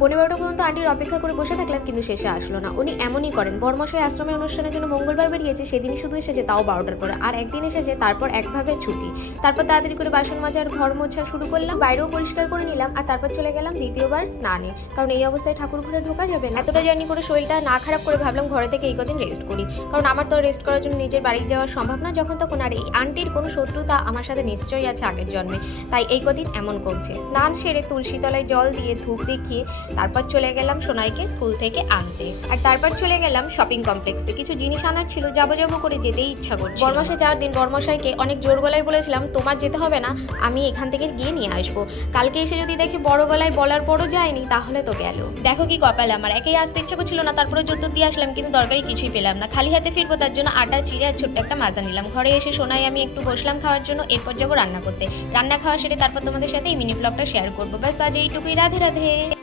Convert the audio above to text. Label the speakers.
Speaker 1: পনেরো বারোটা পর্যন্ত আন্টির অপেক্ষা করে বসে থাকলাম কিন্তু শেষে আসলো না। উনি এমনই করেন, বর্মশাই আশ্রমের অনুষ্ঠানের জন্য মঙ্গলবার বেরিয়েছে সেদিন শুধু এসেছে, তাও বারোটার পরে। আর একদিন এসেছে, তারপর একভাবে ছুটি। তারপর তাড়াতাড়ি করে বাসন মাজার, ঘর মোছা শুরু করলাম, বাইরেও পরিষ্কার করে নিলাম, আর তারপর চলে গেলাম দ্বিতীয়বার স্নানে। কারণ এই অবস্থায় ঠাকুর ঘরে ঢোকা যাবে না। এতটা জার্নি করে শরীরটা না খারাপ করে ভাবলাম ঘরে থেকে এই কদিন রেস্ট করি। কারণ আমার তো রেস্ট করার জন্য নিজের বাড়ি যাওয়া সম্ভব না যখন তখন, আর এই আন্টির কোনো শত্রুতা আমার সাথে নিশ্চয়ই আছে আগের জন্মে। তাই এই কদিন এমন করছে। স্নান সেরে তুলসী তলায় জল দিয়ে ধূপ দেখিয়ে তারপর চলে গেলাম সোনাইকে স্কুল থেকে আনতে। আর তারপর চলে গেলাম শপিং কমপ্লেক্সে কিছু জিনিস আনার ছিল যাব যাব করে যেতেই ইচ্ছা করছে বর্মশাই যাওয়ার দিন বর্মশাইকে অনেক জোর গলায় বলেছিলাম, তোমার যেতে হবে না, আমি এখান থেকে গিয়ে নিয়ে আসব। কালকে এসে যদি দেখি বড় গলায় বলার পরও যায়নি, তাহলে তো গেল। দেখো কি কপাল আমার, একেই আসতে ইচ্ছা করছিল না তারপরে যদ্দূর দিয়ে আসলাম, কিন্তু দরকারি কিছুই পেলাম না। খালি হাতে ফিরবো তার জন্য আটা, চিড়ে আর ছোট্ট একটা মাজা নিলাম। ঘরে এসে সোনাই, আমি একটু বসলাম খাওয়ার জন্য, এরপর যাব রান্না করতে। রান্না খাওয়া সেরে তারপর তোমাদের সাথে এই মিনি ব্লগটা শেয়ার করব। ব্যাস, আজ এইটুকুই। রাধে রাধে।